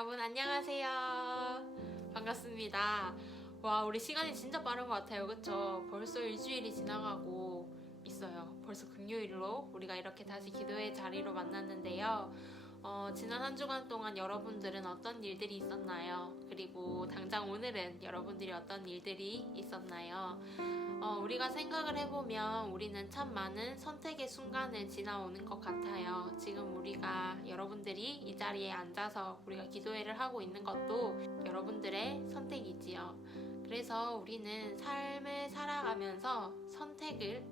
여러분 안녕하세요. 반갑습니다. 와, 우리 시간이 진짜 빠른 것 같아요. 그쵸? 벌써 일주일이 지나가고 있어요. 벌써 금요일로 우리가 이렇게 다시 기도의 자리로 만났는데요. 지난 한 주간 동안 여러분들은 어떤 일들이 있었나요? 그리고 당장 오늘은 여러분들이 어떤 일들이 있었나요? 우리가 생각을 해보면 우리는 참 많은 선택의 순간을 지나오는 것 같아요. 지금 우리가 여러분들이 이 자리에 앉아서 우리가 기도회를 하고 있는 것도 여러분들의 선택이지요. 그래서 우리는 삶을 살아가면서 선택을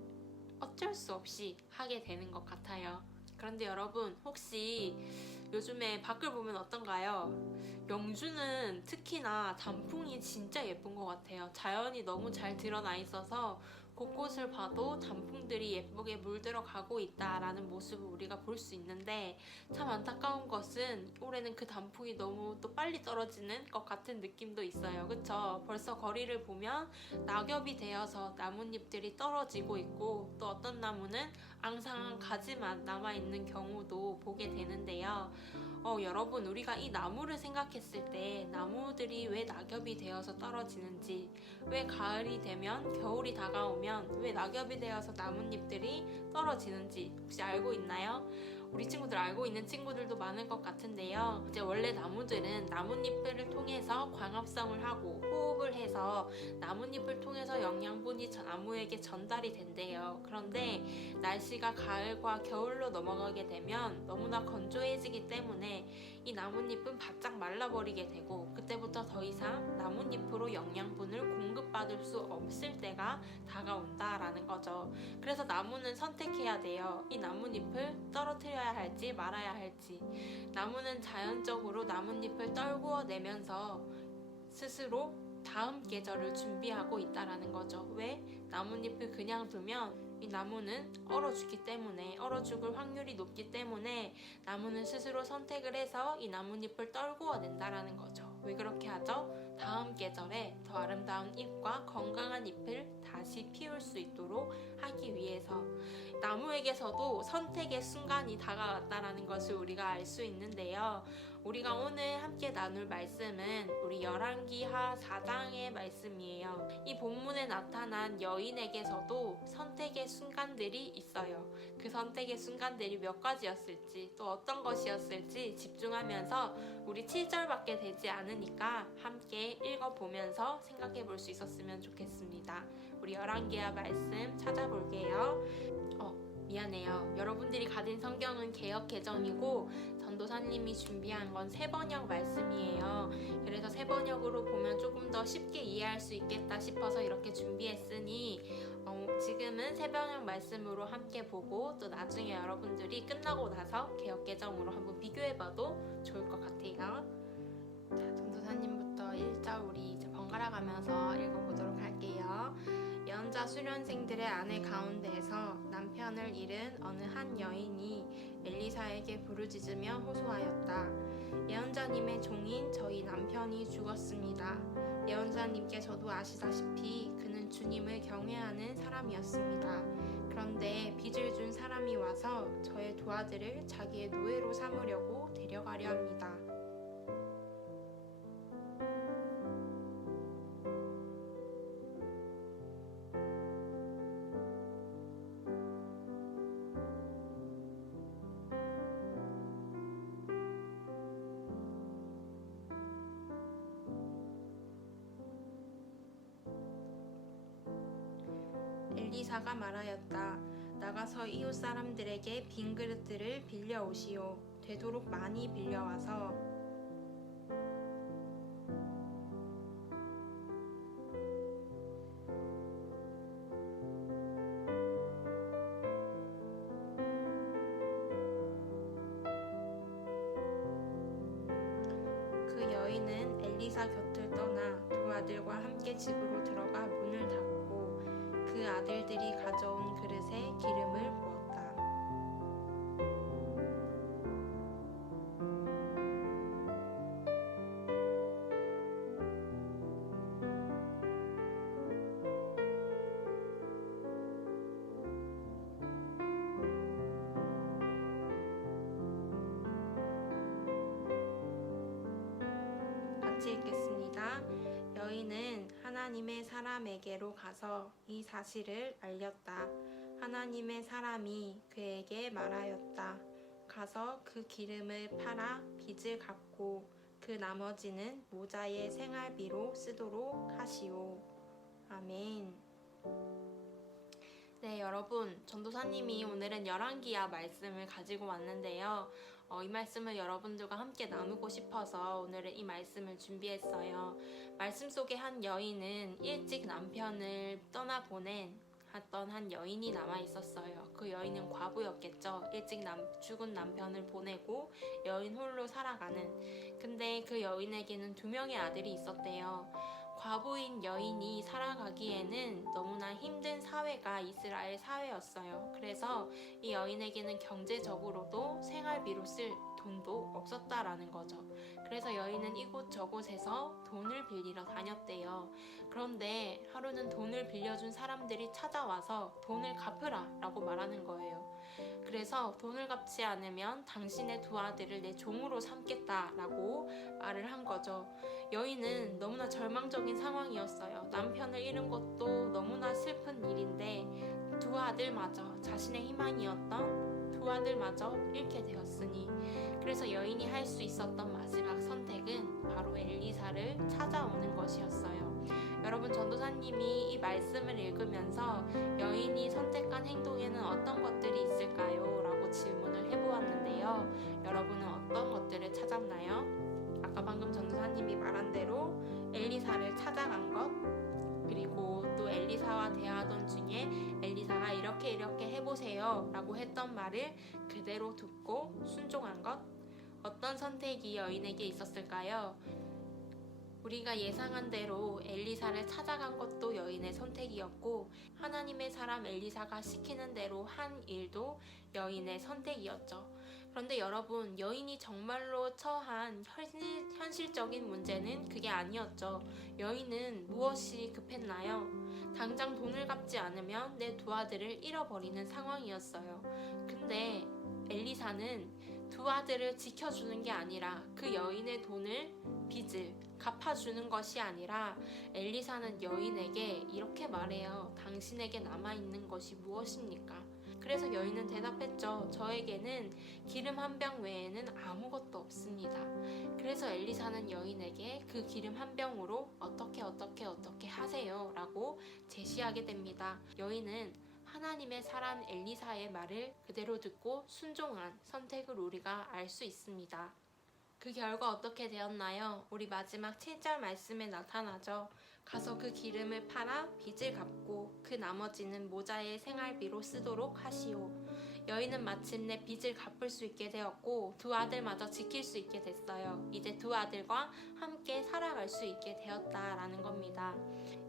어쩔 수 없이 하게 되는 것 같아요. 그런데 여러분, 혹시 요즘에 밖을 보면 어떤가요? 영주는 특히나 단풍이 진짜 예쁜 것 같아요. 자연이 너무 잘 드러나 있어서 곳곳을 봐도 단풍들이 예쁘게 물들어 가고 있다라는 모습을 우리가 볼 수 있는데, 참 안타까운 것은 올해는 그 단풍이 너무 또 빨리 떨어지는 것 같은 느낌도 있어요. 그쵸? 벌써 거리를 보면 낙엽이 되어서 나뭇잎들이 떨어지고 있고, 또 어떤 나무는 앙상한 가지만 남아있는 경우도 보게 되는데요. 여러분, 우리가 이 나무를 생각했을 때 나무들이 왜 낙엽이 되어서 떨어지는지, 왜 가을이 되면 겨울이 다가오면 왜 낙엽이 되어서 나뭇잎들이 떨어지는지 혹시 알고 있나요? 우리 친구들 알고 있는 친구들도 많을 것 같은데요. 이제 원래 나무들은 나뭇잎을 통해서 광합성을 하고 호흡을 해서 나뭇잎을 통해서 영양분이 나무에게 전달이 된대요. 그런데 날씨가 가을과 겨울로 넘어가게 되면 너무나 건조해지기 때문에 이 나뭇잎은 바짝 말라버리게 되고, 그때부터 더 이상 나뭇잎으로 영양분을 공급받을 수 없을 때가 다가온다라는 거죠. 그래서 나무는 선택해야 돼요. 이 나뭇잎을 떨어뜨려야 할지 말아야 할지. 나무는 자연적으로 나뭇잎을 떨구어 내면서 스스로 다음 계절을 준비하고 있다라는 거죠. 왜? 나뭇잎을 그냥 두면 이 나무는 얼어 죽을 확률이 높기 때문에 나무는 스스로 선택을 해서 이 나뭇잎을 떨구어 낸다라는 거죠. 왜 그렇게 하죠? 다음 계절에 더 아름다운 잎과 건강한 잎을 다시 피울 수 있도록 하기 위해서. 나무에게서도 선택의 순간이 다가왔다라는 것을 우리가 알 수 있는데요. 우리가 오늘 함께 나눌 말씀은 우리 열왕기하 4장의 말씀이에요. 이 본문에 나타난 여인에게서도 선택의 순간들이 있어요. 그 선택의 순간들이 몇 가지였을지, 또 어떤 것이었을지 집중하면서 우리 7절밖에 되지 않으니까 함께 읽어보면서 생각해 볼 수 있었으면 좋겠습니다. 우리 열왕기하 말씀 찾아볼게요. 미안해요. 여러분들이 가진 성경은 개역 개정이고 전도사님이 준비한 건 새번역 말씀이에요. 그래서 새번역으로 보면 조금 더 쉽게 이해할 수 있겠다 싶어서 이렇게 준비했으니 지금은 새번역 말씀으로 함께 보고, 또 나중에 여러분들이 끝나고 나서 개역 개정으로 한번 비교해봐도 좋을 것 같아요. 자, 전도사님부터 1절 우리 이제 번갈아 가면서 읽어보도록 할게요. 예언자 수련생들의 아내 가운데에서 남편을 잃은 어느 한 여인이 엘리사에게 부르짖으며 호소하였다. 예언자님의 종인 저희 남편이 죽었습니다. 예언자님께서도 아시다시피 그는 주님을 경외하는 사람이었습니다. 그런데 빚을 준 사람이 와서 저의 두 아들을 자기의 노예로 삼으려고 데려가려 합니다. 엘리사가 말하였다. 나가서 이웃 사람들에게 빈 그릇들을 빌려 오시오. 되도록 많이 빌려와서 그 여인은 엘리사 곁을 떠나 두 아들과 함께 집으로 들어가 문을 닫고 그 아들들이 가져온 그릇에 기름을 부었다. 같이 읽겠습니다. 여인은 하나님의 사람에게로 가서 이 사실을 알렸다. 하나님의 사람이 그에게 말하였다. 가서 그 기름을 팔아 빚을 갚고 그 나머지는 모자의 생활비로 쓰도록 하시오. 아멘. 네, 여러분, 전도사님이 오늘은 열왕기하 말씀을 가지고 왔는데요. 이 말씀을 여러분들과 함께 나누고 싶어서 오늘은 이 말씀을 준비했어요. 말씀 속에 한 여인은 일찍 남편을 떠나보낸 한 여인이 남아 있었어요. 그 여인은 과부였겠죠. 일찍 죽은 남편을 보내고 여인 홀로 살아가는. 근데 그 여인에게는 2명의 아들이 있었대요. 과부인 여인이 살아가기에는 너무나 힘든 사회가 이스라엘 사회였어요. 그래서 이 여인에게는 경제적으로도 생활비로 쓸 돈도 없었다라는 거죠. 그래서 여인은 이곳저곳에서 돈을 빌리러 다녔대요. 그런데 하루는 돈을 빌려준 사람들이 찾아와서 돈을 갚으라 라고 말하는 거예요. 그래서 돈을 갚지 않으면 당신의 2 아들을 내 종으로 삼겠다라고 말을 한 거죠. 여인은 너무나 절망적인 상황이었어요. 남편을 잃은 것도 너무나 슬픈 일인데 2 아들마저, 자신의 희망이었던 2 아들마저 잃게 되었으니, 그래서 여인이 할 수 있었던 마지막 선택은 바로 엘리사를 찾아오는 것이었어요. 여러분, 전도사님이 이 말씀을 읽으면서 여인이 선택한 행동에는 어떤 것들이 있을까요? 라고 질문을 해보았는데요. 여러분은 어떤 것들을 찾았나요? 아까 방금 전도사님이 말한 대로 엘리사를 찾아간 것, 그리고 또 엘리사와 대화하던 중에 엘리사가 이렇게 해보세요 라고 했던 말을 그대로 듣고 순종한 것, 어떤 선택이 여인에게 있었을까요? 우리가 예상한 대로 엘리사를 찾아간 것도 여인의 선택이었고, 하나님의 사람 엘리사가 시키는 대로 한 일도 여인의 선택이었죠. 그런데 여러분, 여인이 정말로 처한 현실적인 문제는 그게 아니었죠. 여인은 무엇이 급했나요? 당장 돈을 갚지 않으면 내 2 아들을 잃어버리는 상황이었어요. 근데 엘리사는 2 아들을 지켜주는 게 아니라 그 여인의 빚을 갚아주는 것이 아니라 엘리사는 여인에게 이렇게 말해요. 당신에게 남아있는 것이 무엇입니까? 그래서 여인은 대답했죠. 저에게는 기름 한 병 외에는 아무것도 없습니다. 그래서 엘리사는 여인에게 그 기름 한 병으로 어떻게 하세요 라고 제시하게 됩니다. 여인은 하나님의 사람 엘리사의 말을 그대로 듣고 순종한 선택을 우리가 알 수 있습니다. 그 결과 어떻게 되었나요? 우리 마지막 7절 말씀에 나타나죠. 가서 그 기름을 팔아 빚을 갚고 그 나머지는 모자의 생활비로 쓰도록 하시오. 여인은 마침내 빚을 갚을 수 있게 되었고 2 아들마저 지킬 수 있게 됐어요. 이제 2 아들과 함께 살아갈 수 있게 되었다라는 겁니다.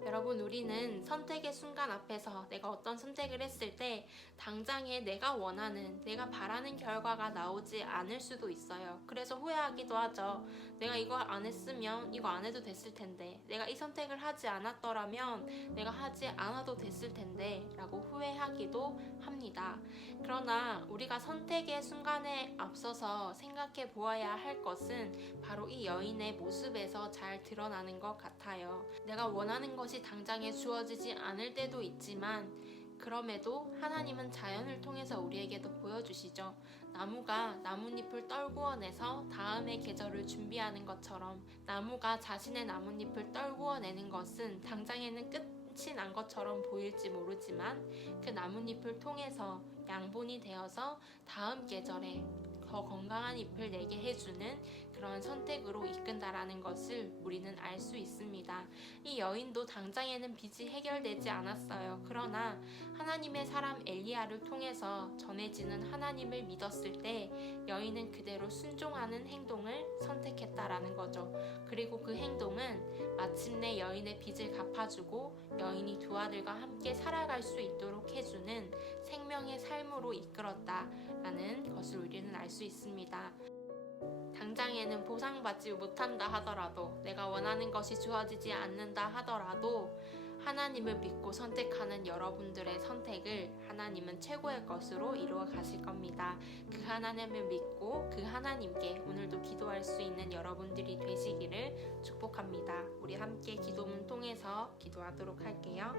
여러분, 우리는 선택의 순간 앞에서 내가 어떤 선택을 했을 때 당장에 내가 원하는, 내가 바라는 결과가 나오지 않을 수도 있어요. 그래서 후회하기도 하죠. 내가 이거 안 했으면 이거 안 해도 됐을 텐데, 내가 이 선택을 하지 않았더라면 내가 하지 않아도 됐을 텐데 라고 후회하기도 합니다. 그러나 우리가 선택의 순간에 앞서서 생각해 보아야 할 것은 바로 이 여인의 모습에서 잘 드러나는 것 같아요. 내가 원하는 것이 당장에 주어지지 않을 때도 있지만, 그럼에도 하나님은 자연을 통해서 우리에게도 보여주시죠. 나무가 나뭇잎을 떨구어내서 다음의 계절을 준비하는 것처럼, 나무가 자신의 나뭇잎을 떨구어내는 것은 당장에는 끝이 난 것처럼 보일지 모르지만 그 나뭇잎을 통해서 양분이 되어서 다음 계절에 더 건강한 잎을 내게 해주는 그런 선택으로 이끈다라는 것을 우리는 알 수 있습니다. 이 여인도 당장에는 빚이 해결되지 않았어요. 그러나 하나님의 사람 엘리야를 통해서 전해지는 하나님을 믿었을 때 여인은 그대로 순종하는 행동을 선택했다라는 거죠. 그리고 그 행동은 마침내 여인의 빚을 갚아주고 여인이 2 아들과 함께 살아갈 수 있도록 해주는 생명의 삶으로 이끌었다라는 것을 우리는 알 수 있습니다. 당장에는 보상받지 못한다 하더라도, 내가 원하는 것이 주어지지 않는다 하더라도 하나님을 믿고 선택하는 여러분들의 선택을 하나님은 최고의 것으로 이루어 가실 겁니다. 그 하나님을 믿고 그 하나님께 오늘도 기도할 수 있는 여러분들이 되시기를 축복합니다. 극복합니다. 우리 함께 기도문 통해서 기도하도록 할게요.